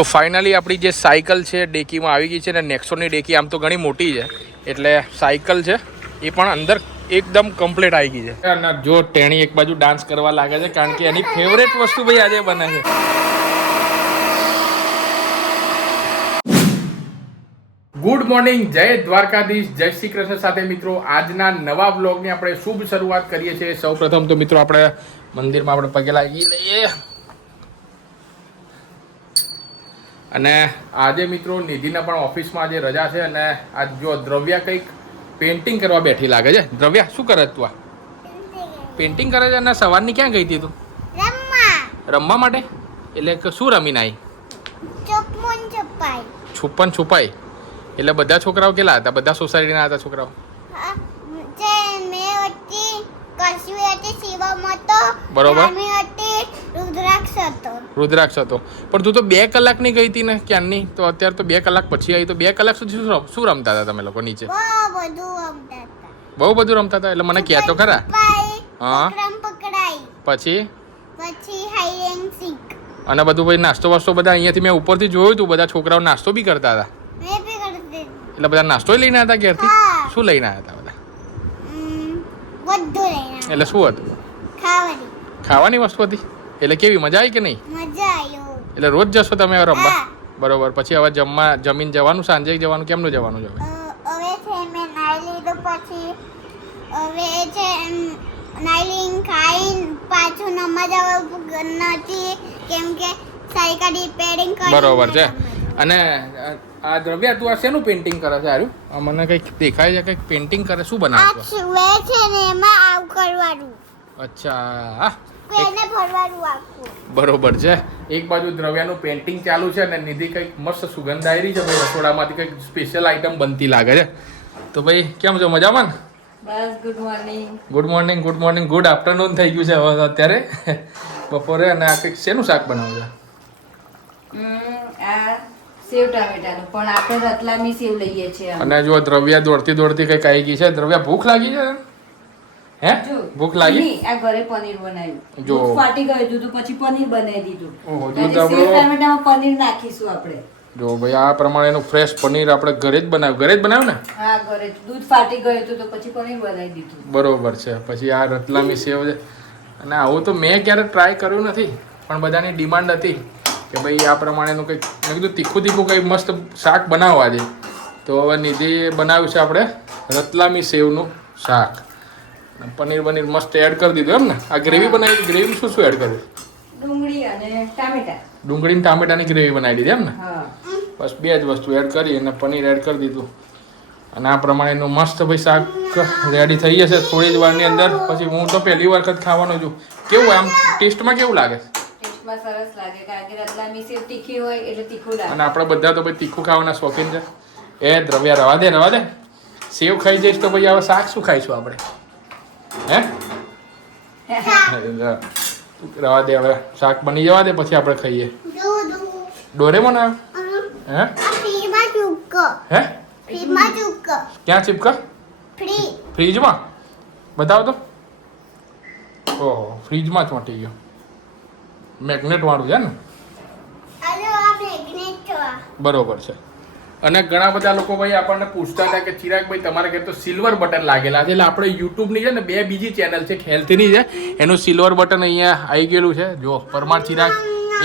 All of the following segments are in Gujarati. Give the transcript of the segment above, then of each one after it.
તો ફાઇનલી આપણી જે સાયકલ છે ડેકીમાં આવી ગઈ છે ને નેક્સોનની ડેકી આમ તો ઘણી મોટી છે એટલે સાયકલ છે એ પણ અંદર એકદમ કમ્પ્લીટ આવી ગઈ છે અને જો ટેણી એક બાજુ ડાન્સ કરવા લાગે છે કારણ કે એની ફેવરેટ વસ્તુ ભાઈ આજે બને છે. ગુડ મોર્નિંગ, જય દ્વારકાધીશ, જય શ્રી કૃષ્ણ સાથે મિત્રો આજના નવા બ્લોગની આપણે શુભ શરૂઆત કરીએ છીએ. સૌ પ્રથમ તો મિત્રો આપણે મંદિરમાં આપણે પગે લાગી લઈએ અને આજે મિત્રો નિધિના પણ ઓફિસમાં આજે રજા છે અને આજ જો દ્રવ્યા કંઈક પેઇન્ટિંગ કરવા બેઠી લાગે છે. દ્રવ્યા શું કરે તું? આ પેઇન્ટિંગ કરે છે અને સવારની ક્યાં ગઈ હતી તું? રમવા માટે. એટલે કે શું રમીને આવી? છુપન છુપાઈ. એટલે બધા છોકરાઓ કેટલા હતા? બધા સોસાયટીના હતા છોકરાઓ? બરોબર. રુદ્રાક્ષ હતો. પણ તું તો 2 કલાકની ગઈ હતી ને ક્યારની, તો અત્યારે તો 2 કલાક પછી આવી. તો 2 કલાક સુધી શું રમતા હતા તમે લોકો નીચે? બહુ બધું રમતા હતા. એટલે મને કહે તો ખરા. હા, પછી અને બધું ભાઈ નાસ્તો વાસ્તો બધા અહીંયાથી મેં ઉપરથી જોયું હતું, બધા છોકરાઓ નાસ્તો બી કરતા હતા. એટલે બધા નાસ્તો લઈને આવ્યા હતા ઘેરથી? શું લઈને આવ્યા હતા બધા? એટલે શું હતું? ખાવાની વસ્તુ હતી. એટલે કેવી મજા આવી કે નહીં? એટલે રોજ જશો તમે રમવા? બરોબર. પછી હવે જમીન જવાનું, સાંજે જવાનું, કેમનું જવાનું? બરોબર છે. અને આ દ્રવ્યા તું આ શેનું પેઇન્ટિંગ કરે છે? હારું, મને કંઈક દેખાય છે, કંઈક પેઇન્ટિંગ કરે. શું બનાવે છે? અચ્છા, બરોબર છે. એક બાજુ દ્રવ્યાનું પેઇન્ટિંગ ચાલુ છે અને નિધિ કંઈક મસ્ત સુગંધ આવી રહી છે ભાઈ. રસોડામાંથી કંઈક સ્પેશિયલ આઈટમ બનતી લાગે છે. તો ભાઈ કેમ છો? મજામાં ને? બસ. Good morning. Good morning, good morning. Good afternoon થઈ ગયું છે હવે અત્યારે બપોરે. અને આ કંઈક શેનું શાક બનાવું છે? આ સેવ ટામેટાનું, પણ આપણે રતલામી સેવ લઈએ છીએ. અને જો દ્રવ્યા દોડતી દોડતી કંઈક આવી ગઈ છે. દ્રવ્યા ભૂખ લાગી છે? હે, ભૂખ લાગી? આ ઘરે પનીર બનાવ્યું. જો દૂધ ફાટી ગયું હતું તો પછી પનીર બનાવી દીધું. ઓહો, આજે સેવ ટામેટામાં પનીર નાખીશું આપણે. જો ભાઈ આ પ્રમાણેનું ફ્રેશ પનીર આપણે ઘરે જ બનાવ્યું ને? હા, ઘરે જ. દૂધ ફાટી ગયું હતું તો પછી પનીર બનાવી દીધું. બરોબર છે. પછી આ રતલામી સેવ છે. અને આવું તો મેં ક્યારે ટ્રાય કર્યું નથી, પણ બધાની ડિમાન્ડ હતી કે ભાઈ આ પ્રમાણેનું કંઈક. મેં કીધું તીખું કંઈક મસ્ત શાક બનાવવા છે. તો હવે નિધિ બનાવ્યું છે આપણે રતલામી સેવનું શાક. પનીર મસ્ત એડ કરી દીધું એમ ને? આ ગ્રેવી બનાવી. ગ્રેવી શું એડ કર્યું? ડુંગળી અને ટામેટા. ડુંગળી અને ટામેટાની ગ્રેવી બનાવી દીધી એમ ને? હા. બસ 2 જ વસ્તુ એડ કરી અને પનીર એડ કરી દીધું. અને આ પ્રમાણેનું મસ્ત ભાઈ શાક રેડી થઈ જશે થોડી જ વારની અંદર. પછી હું તો પહેલી વખત ખાવાનો છું. કેવું આમ ટેસ્ટમાં કેવું લાગે? ટેસ્ટમાં સરસ લાગે, કારણ કે રતલામી સેવ તીખી હોય એટલે તીખું લાગે. અને આપણે બધા તો ભાઈ તીખું ખાવાના શોખીન છે. એ દ્રવ્યા રવા દે. સેવ ખાઈ જઈશ તો ભાઈ હવે શાક શું ખાઈશું આપણે? રવા દે, હવે શાક બની જવા દે પછી આપણે ખાઈએ. ડોરેમોન આવ્યો? હે? ક્યાં ચીપકા? ફ્રીજમાં? બતાવો તો. ઓહો, ફ્રીજમાં ચોંટી ગયો. મેગ્નેટ વાળું છે ને? બરોબર છે. અને ઘણા બધા લોકો ભાઈ આપણને પૂછતા હતા કે ચિરાગભાઈ તમારે ઘરે તો સિલ્વર બટન લાગેલા છે. એટલે આપણે યુટ્યુબની છે ને 2 બીજી ચેનલ છે, હેલ્થની છે, એનું સિલ્વર બટન અહીંયા આવી ગયેલું છે. જો પરમાર ચિરાગ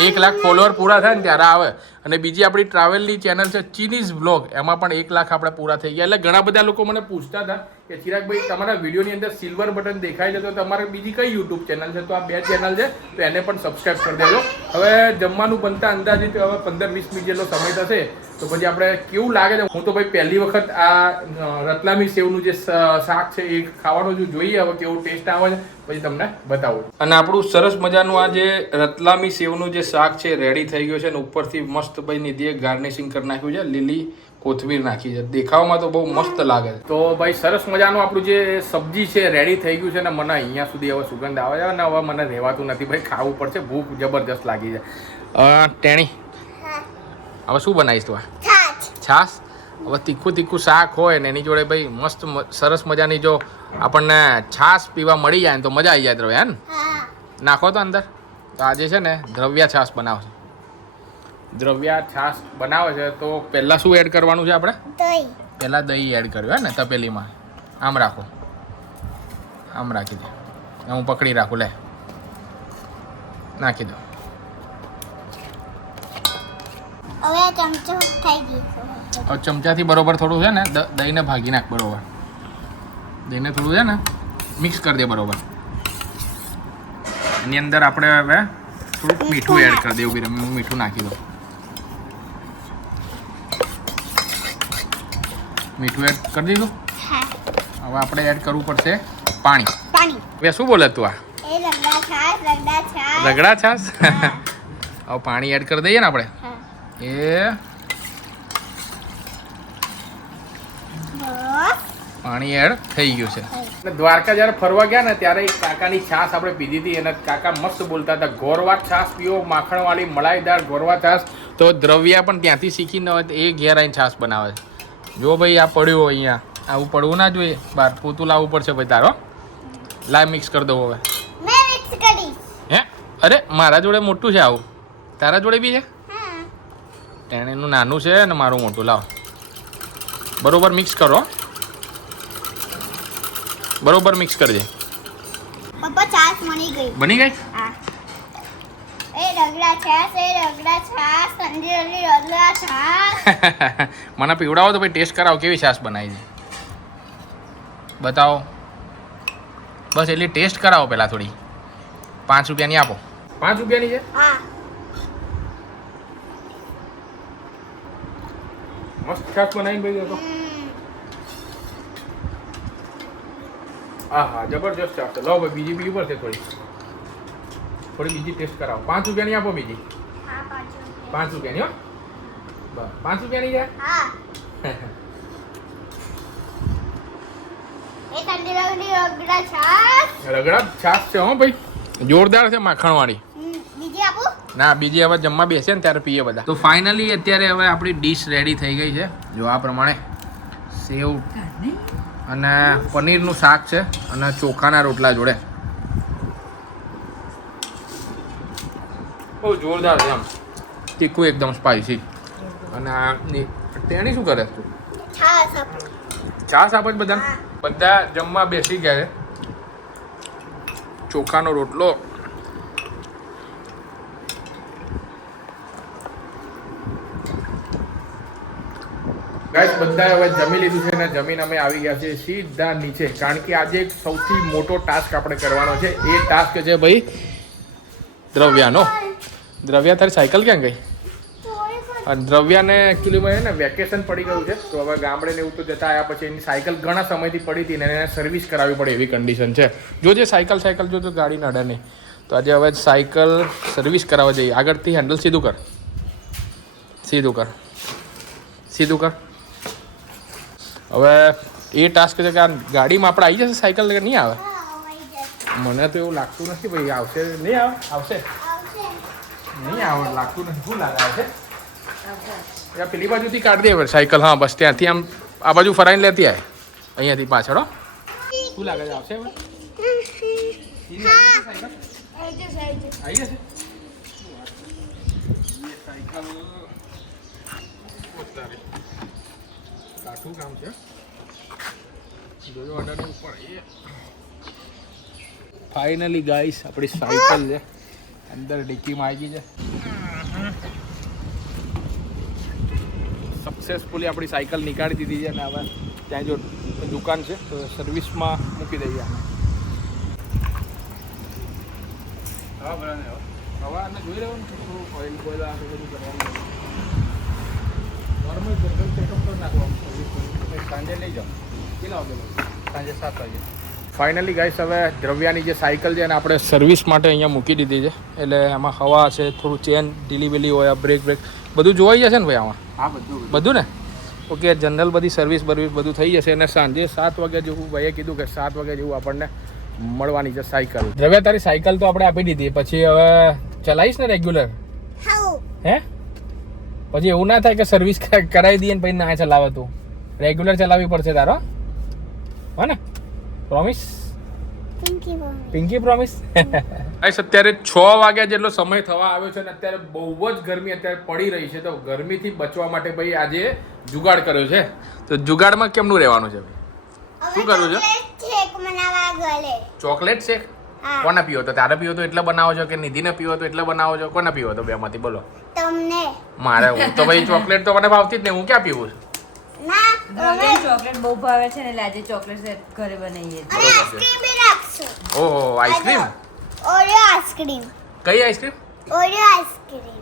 1 લાખ ફોલોઅર પૂરા થાય ને ત્યારે આવે. અને બીજી આપણી ટ્રાવેલની ચેનલ છે ચીનીઝ વ્લોગ, એમાં પણ 1 લાખ આપણે પૂરા થઈ ગયા. એટલે ઘણા બધા લોકો મને પૂછતા હતા કે ચિરાગભાઈ તમારા વિડીયોની અંદર સિલ્વર બટન દેખાય છે તો તમારે બીજી કઈ યુટ્યુબ ચેનલ છે? તો આ 2 ચેનલ છે, તો એને પણ સબસ્ક્રાઈબ કરી દેજો. હવે જમવાનું બનતા અંદાજિત હવે 15-20 મિનિટ જેટલો સમય થશે. તો પછી આપણે કેવું લાગે છે? હું તો ભાઈ પહેલી વખત આ રતલામી સેવનું જે શાક છે એ ખાવાનું છું. જોઈએ હવે કેવું ટેસ્ટ આવે છે, પછી તમને બતાવું. અને આપણું સરસ મજાનું આ જે રતલામી સેવનું જે શાક છે રેડી થઈ ગયું છે. અને ઉપરથી મસ્ત ભાઈ નિધિએ ગાર્નિશિંગ કરી નાખ્યું છે, લીલી કોથમીર નાખી છે. દેખાવમાં તો બહુ મસ્ત લાગે છે. તો ભાઈ સરસ મજાનું આપણું જે સબ્જી છે રેડી થઈ ગયું છે. અને મને અહીંયા સુધી હવે સુગંધ આવે છે અને હવે મને રહેવાતું નથી ભાઈ, ખાવું પડશે. ભૂખ જબરજસ્ત લાગી છે. ટેણી, હવે શું બનાવીશ તું? છાશ. હવે તીખું શાક હોય ને એની જોડે ભાઈ મસ્ત સરસ મજાની જો આપણને છાશ પીવા મળી જાય ને તો મજા આવી જાય. દ્રવ્યા હે ને નાખો તો અંદર. તો આજે છે ને દ્રવ્યા છાશ બનાવશે. દ્રવ્યા છાશ બનાવે છે તો પહેલાં શું એડ કરવાનું છે આપણે? દહીં. પહેલાં દહીં એડ કર્યું હે ને તપેલીમાં. આમ રાખો, આમ રાખી દે. હું પકડી રાખું, લે નાખી દો. હવે આ ચમચો થઈ ગયો. હવે ચમચાથી બરોબર થોડું છે ને દહીંને ભાગી નાખ બરોબર. દહીંને થોડું છે ને મિક્સ કરી દે બરોબર. એની અંદર આપણે હવે થોડુંક મીઠું એડ કરી દેવું. બી હું મીઠું નાખી દઉં. મીઠું એડ કરી દીધું. હા. હવે આપણે એડ કરવું પડશે પાણી. પાણી. હવે શું બોલે તું? આ એ રગડા છાશ, રગડા છાશ. રગડા છાશ. હવે પાણી એડ કરી દઈએ ને આપણે. હા. એ બસ. પાણી એડ થઈ ગયું છે. દ્વારકા જ્યારે ફરવા ગયા ને ત્યારે એક કાકાની છાશ આપણે પીધી હતી અને કાકા મસ્ત બોલતા હતા, ગોરવા છાશ પીઓ, માખણવાળી મલાઈદાર ગોરવા છાશ. તો દ્રવ્યા પણ ત્યાંથી શીખીને હોય તો એ ઘેર આવીને છાશ બનાવે છે. જો ભાઈ આ પડ્યું અહીંયા, આવું પડવું ના જોઈએ. બહાર પોતું લાવવું પડશે ભાઈ તારો. લાવ મિક્સ કરી દઉં હવે. મેં મિક્સ કરીશ. હે? અરે મારા જોડે મોટું છે આવું. તારા જોડે બી છે? હા. તેણેનું નાનું છે અને મારું મોટું. લાવ બરોબર મિક્સ કરો. બરોબર મિક્સ કરજે. પપ્પા છાશ બની ગઈ. બની ગઈ? હા. એ રગડા છાશ, એ રગડા છાશ, તંદૂરી રગડા છાશ. મને પીવડાવો તો ભાઈ ટેસ્ટ કરાવો કેવી છાશ બનાવી છે. બતાવો બસ. એટલી ટેસ્ટ કરાવો પહેલાં થોડી. 5 રૂપિયાની આપો. 5 રૂપિયાની છે? હા. મસ્ત છાશ બનાવીને ભાઈ તો. હા હા જબરજસ્ત છાશ છે. લો ભાઈ બીજી પીવી પડશે થોડી. થોડી બીજી ટેસ્ટ કરાવો. 5 રૂપિયાની આપો બીજી. હા, 5 રૂપિયાની હો. બસ 5 રૂપિયાની છે. હા. એ તંદૂરી રગડા છાશ. રગડા છાશ છે હો ભાઈ. જોરદાર છે માખણવાળી. બીજી આપું? ના બીજી હવે જમવા બેસે ને ત્યારે પીએ બધા. તો ફાઇનલી અત્યારે હવે આપણી ડીશ રેડી થઈ ગઈ છે. જો આ પ્રમાણે સેવ અને પનીરનું શાક છે અને ચોખાના રોટલા જોડે. બહુ જોરદાર છે આમ. તીખું એકદમ સ્પાઇસી. અને આ તેણી શું કરે તું? છાશ આપું. છાશ આપે છે બધાને? બધા જમવા બેસી ગયા છે. ચોખાનો રોટલો. ગાઈસ બધા હવે જમી લીધું છે અને જમીન અમે આવી ગયા છે સીધા નીચે. કારણ કે આજે એક સૌથી મોટો ટાસ્ક આપણે કરવાનો છે. એ ટાસ્ક છે ભાઈ દ્રવ્યાનો. દ્રવ્યા તારી સાયકલ ક્યાં ગઈ? દ્રવ્યાને એકચ્યુઅલીમાં ને વેકેશન પડી ગયું છે તો હવે ગામડે ને એવું તો જતા આવ્યા પછી એની સાયકલ ઘણા સમયથી પડી હતી ને એને સર્વિસ કરાવવી પડે એવી કન્ડિશન છે. જોજે સાયકલ જો તો ગાડી નડે નહીં. તો આજે હવે સાયકલ સર્વિસ કરાવવા જઈએ. આગળથી હેન્ડલ સીધું કર. હવે એ ટાસ્ક છે કે આ ગાડીમાં આપણે આવી જશે સાયકલ નહીં આવે? મને તો એવું લાગતું નથી ભાઈ આવશે. નહીં આવે? આવશે નહીં આવે લાગતું નથી. શું લાગે આવશે? પેલી બાજુથી કાઢી દે સાયકલ. હા બસ ત્યાંથી આમ આ બાજુ ફરાઈને લેતી આવે અહીંયાથી પાછળ. શું લાગે છે આવશે? આવી જશે સાયકલ. કાઠું કામ છે. જોયો ઓર્ડર ઉપર. ફાઇનલી ગાઈસ આપણી સાયકલ છે અંદર ડિક્કીમાં આવી ગઈ છે. સક્સેસફુલી આપણી સાયકલ નીકાળી દીધી છે અને હવે ત્યાં જો દુકાન છે તો સર્વિસમાં મૂકી દઈએ. હવે આને જોઈ રહ્યો ને થોડું ઓઇલ બોઇલ આ બધું કરવાનું. નોર્મલ જનરલ ચેકઅપ કરી નાખવાનું. સાંજે લઈ જાઓ. કેટલા વાગે? સાંજે 7 વાગે. ફાઇનલી ગાઈસ હવે દ્રવ્યાની જે સાયકલ છે એને આપણે સર્વિસ માટે અહીંયા મૂકી દીધી છે. એટલે આમાં હવા છે, થોડું ચેન ઢીલી હોય, બ્રેક બધું જોવાઈ જશે ને ભાઈ આમાં? હા બધું ને. ઓકે જનરલ બધી સર્વિસ બધું થઈ જશે અને સાંજે 7 વાગ્યા જેવું ભાઈએ કીધું કે 7 વાગ્યા જેવું આપણને મળવાની છે સાયકલ. દ્રવ્યા તારી સાયકલ તો આપણે આપી દીધી. પછી હવે ચલાવીશ ને રેગ્યુલર? હે? પછી એવું ના થાય કે સર્વિસ કરાવી દઈએ ને પછી ના ચલાવે તું. રેગ્યુલર ચલાવવી પડશે તારો. હો ને? Promise? Thank Pinky mummy Pinky promise guys અત્યારે 6 વાગ્યા જેટલો સમય થવા આવ્યો છે અને અત્યારે બહુ જ ગરમી અત્યારે પડી રહી છે. તો ગરમીથી બચવા માટે ભાઈ આજે જુગાડ કર્યો છે. તો જુગાડમાં કેમનું રહેવાનું છે ભાઈ? શું કરવું છે? શેક બનાવવા ગલે ચોકલેટ શેક? હા. કોના પીવો તો? તારે પીવો તો એટલે બનાવો છો કે નિધિને પીવો તો એટલે બનાવો છો? કોના પીવો તો બેમાંથી બોલો? તમને મારે હું તો ભાઈ ચોકલેટ તો મને ભાવતી જ નહીં. હું ક્યાં પીવું છું? ના દ્રવ્યાને ચોકલેટ બહુ ભાવે છે ને એટલે આજે ચોકલેટ ઘરે બનાવીએ છીએ. અને આઈસ્ક્રીમ બી રાખશું ઓહો આઈસ્ક્રીમ? ઓરિયો આઈસ્ક્રીમ કઈ ice cream? Oreo ice cream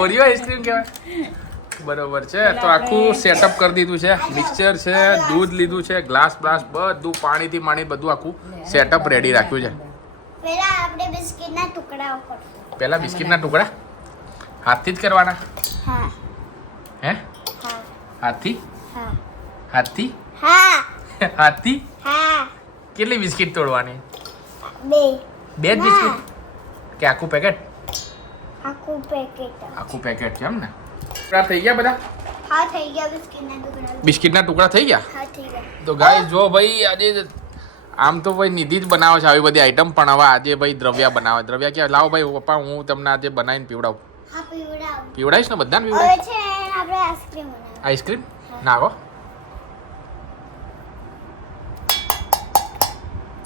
Oreo ice cream કહેવાય. બરોબર છે. તો આખું સેટઅપ કરી દીધું છે. મિક્સચર છે, દૂધ લીધું છે, ગ્લાસ બધું પાણીથી માંડી બધું આખું સેટઅપ રેડી રાખ્યું છે. પહેલા આપણે બિસ્કિટના ટુકડાઓ કરશું. પહેલા બિસ્કિટના ટુકડા હાથથી જ કરવાના? હા હે? હા હાથથી? હા હાથથી? હા હાથથી? હા કેટલી બિસ્કિટ તોડવાની? બે જ બિસ્કિટ કે આખું પેકેટ? આખું પેકેટ આખું પેકેટ છે એમ ને? ટુકડા થઈ ગયા બધા? હા થઈ ગયા બિસ્કિટના ટુકડા બિસ્કિટના ટુકડા થઈ ગયા? હા થઈ ગયા તો ગાઈસ જો ભાઈ આજે આમ તો ભાઈ નિધિ જ બનાવે છે આવી બધી આઈટમ, પણ હવે આજે ભાઈ દ્રવ્યા બનાવે. દ્રવ્યા કે લાવો ભાઈ પપ્પા હું તમને આજે બનાવીને પીવડાવું. હા પીવડાવ પીવડાવીશ ને બધાને હવે પીવડાવીશ? છે આપણે આઈસ્ક્રીમ બનાવ આઈસ્ક્રીમ નાખો.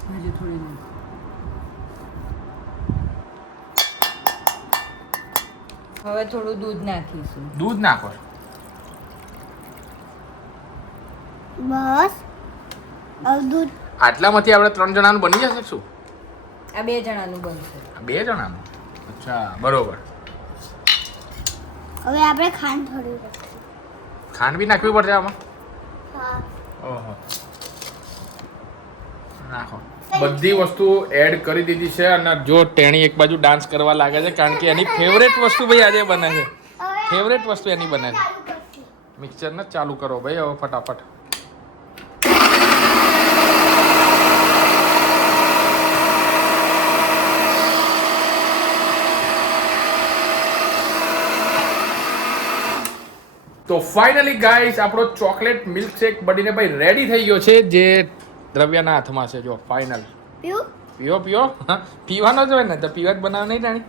હજી થોડી નહીં. હવે થોડું દૂધ નાખીશું. દૂધ નાખો. બસ હવે દૂધ આટલામાંથી આપણે 3 જણાનું બની જશે શું? આ 2 જણાનું બનશે. 2 જણાનું? અચ્છા બરોબર. હવે આપણે ખાંડ થોડી નાખીશું. ખાંડ બી નાખવી પડશે આમાં? હા ઓહો નાખો. બધી વસ્તુ એડ કરી દીધી છે અને જો ટેણી એક બાજુ ડાન્સ કરવા લાગે છે કારણ કે એની ફેવરેટ વસ્તુ ભાઈ આજે બને છે. ફેવરેટ વસ્તુ એની બને છે. ચાલુ કરશું મિક્સરને ચાલુ કરો ભાઈ હવે ફટાફટ. તો ફાઇનલી ગાઈસ આપણો ચોકલેટ મિલ્કશેક બનીને ભાઈ રેડી થઈ ગયો છે જે દ્રવ્યાના હાથમાં છે. જો ફાઇનલ પીવું પીવો હા, પીવાનો જ હોય ને તો પીવા જ બનાવ નહીં રાણી.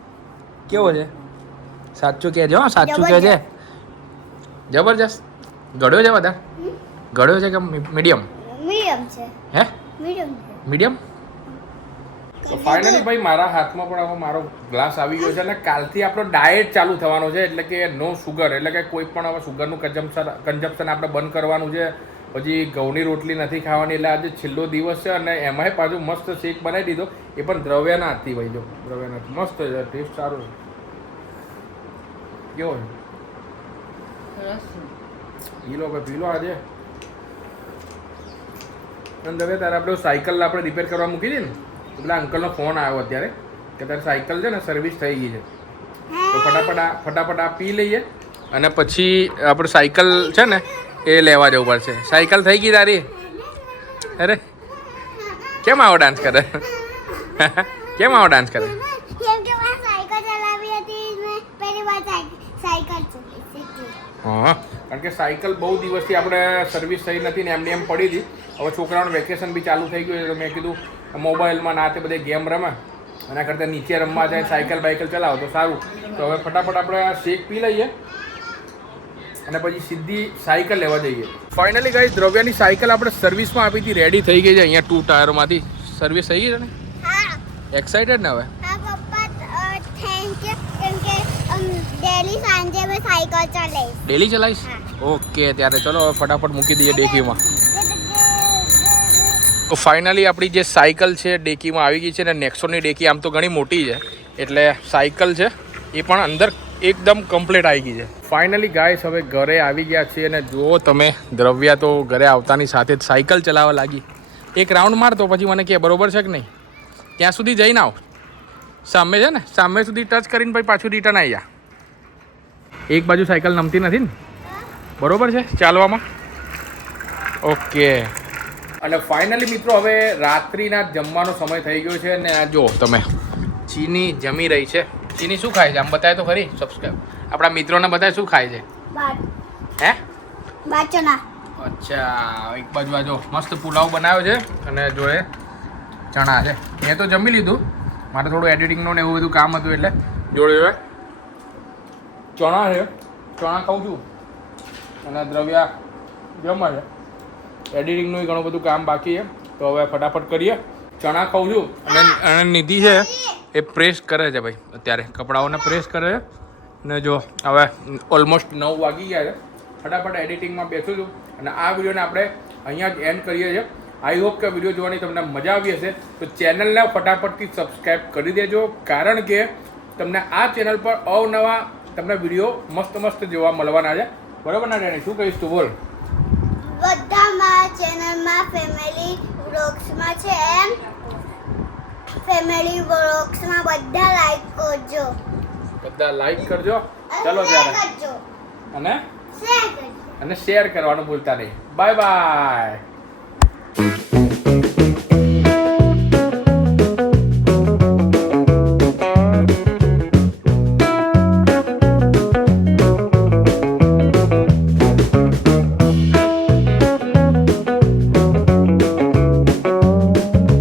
કેવો છે સાચું કહેજો હો, સાચું કહેજે. જબરજસ્ત. ગળ્યો છે બધા? ગળ્યો છે કે મીડિયમ? મીડિયમ છે હે મીડિયમ છે મીડિયમ? તો ફાઇનલી ભાઈ મારા હાથમાં પણ હવે મારો ગ્લાસ આવી ગયો છે અને કાલથી આપણો ડાયટ ચાલુ થવાનો છે એટલે કે નો સુગર, એટલે કે કોઈ પણ હવે સુગરનું કન્ઝમ્પશન આપણે બંધ કરવાનું છે. પછી ઘઉંની રોટલી નથી ખાવાની એટલે આજે છેલ્લો દિવસ છે અને એમાંય પાછું મસ્ત શેક બનાવી દીધો એ પણ દ્રવ્યાના હાથથી ભાઈ. જો દ્રવ્યાના હાથ મસ્ત છે, ટેસ્ટ સારો છે. કેવો છે? સરસ. પી લો આજે. અને દ્રવ્યા તારે આપણે સાયકલ આપણે રિપેર કરવા મૂકી હતી ને પેલા અંકલનો ફોન આવ્યો અત્યારે કે તારી સાયકલ છે ને સર્વિસ થઈ ગઈ છે તો ફટાફટ આ પી લઈએ અને પછી આપણે સાયકલ છે ને એ લેવા જવું પડશે. સાયકલ થઈ ગઈ તારી? અરે કેમ આવો ડાન્સ કરે? કેમ આવો ડાન્સ કરે? કેમ કે મારે સાયકલ ચલાવી હતી મેં પહેલી વાર સાયકલ શીખી. હા કારણ કે સાયકલ બહુ દિવસથી આપણે સર્વિસ થઈ નથી ને એમની એમ પડી હતી. હવે છોકરાઓનું વેકેશન બી ચાલુ થઈ ગયું એટલે મેં કીધું મોબાઈલમાં ના તે બધે ગેમ રમે એના કરતાં નીચે રમવા જાય સાયકલ બાઇકલ ચલાવો તો સારું. તો હવે ફટાફટ આપણે આ શેક પી લઈએ અને પછી સીધી સાયકલ લેવા જઈએ. ફાઇનલી ગાઈસ દ્રવ્યાની સાયકલ આપણે સર્વિસમાં આપી હતી, રેડી થઈ ગઈ છે. અહીંયા 2 ટાયરમાંથી સર્વિસ થઈ ગઈ છે ને? હા એક્સાઇટેડ ને હવે? હા પપ્પા થેન્ક યુ કેમ કે ડેલી સાંજે મેં સાયકલ ચલાવીશ. ડેલી ચલાવીશ? ઓકે ત્યારે ચલો હવે ફટાફટ મૂકી દઈએ ડેકીમાં. તો ફાઇનલી આપણી જે સાયકલ છે ડેકીમાં આવી ગઈ છે ને નેક્સોનની ડેકી આમ તો ઘણી મોટી છે એટલે સાયકલ છે એ પણ અંદર એકદમ કમ્પ્લીટ આવી ગઈ છે. ફાઇનલી ગાઈસ હવે ઘરે આવી ગયા છીએ અને જુઓ તમે દ્રવ્યા તો ઘરે આવતાની સાથે જ સાયકલ ચલાવવા લાગી. એક રાઉન્ડ માર તો પછી મને કહે બરોબર છે કે નહીં. ત્યાં સુધી જઈને આવ, સામે છે ને સામે સુધી ટચ કરીને પછી પાછું રિટર્ન આવી જા. એક બાજુ સાયકલ નમતી નથી ને? બરોબર છે ચાલવામાં? ઓકે. અને ફાઇનલી મિત્રો હવે રાત્રિના જમવાનો સમય થઈ ગયો છે અને આ જો તમે ચીની જમી રહી છે. ચીની શું ખાય છે આમ બતાવે તો ખરી સબસ્ક્રાઈબ આપણા મિત્રોને બતાવે શું ખાય છે? હે બાચના. અચ્છા એક બાજુ આ જો મસ્ત પુલાવ બનાવ્યો છે અને જોડે ચણા છે. મેં તો જમી લીધું, મારે થોડું એડિટિંગનું ને એવું બધું કામ હતું એટલે જોડે ચણા છે, ચણા ખાઉં છું અને દ્રવ્યા જમા છે. એડિટિંગનું ઘણું બધું કામ બાકી છે તો હવે ફટાફટ કરીએ. ચણા ખાઉં છું અને નિધિ છે એ પ્રેસ કરે છે ભાઈ, અત્યારે કપડાઓને પ્રેસ કરે છે. ને જો હવે ઓલમોસ્ટ 9 વાગી ગયા છે, ફટાફટ એડિટિંગમાં બેસું છું અને આ વિડીયોને આપણે અહીંયા જ એન્ડ કરીએ છીએ. આઈ હોપ કે વિડીયો જોવાની તમને મજા આવી હશે તો ચેનલને ફટાફટથી સબસ્ક્રાઈબ કરી દેજો, કારણ કે તમને આ ચેનલ પર અવનવા તમને વિડીયો મસ્ત મસ્ત જોવા મળવાના છે. બરાબર ના ડેની? શું કહીશ તું? બોલ. બધા મારા ચેનલમાં ફેમિલી વ્લોગ્સમાં છે એમ ફેમિલી વ્લોગ્સમાં બધા લાઈક કરજો, બધા લાઈક કરજો. ચલો શેર ત્યારે કરજો અને શેર કરજો. શેર કરવાનું ભૂલતા નહીં. Bye bye.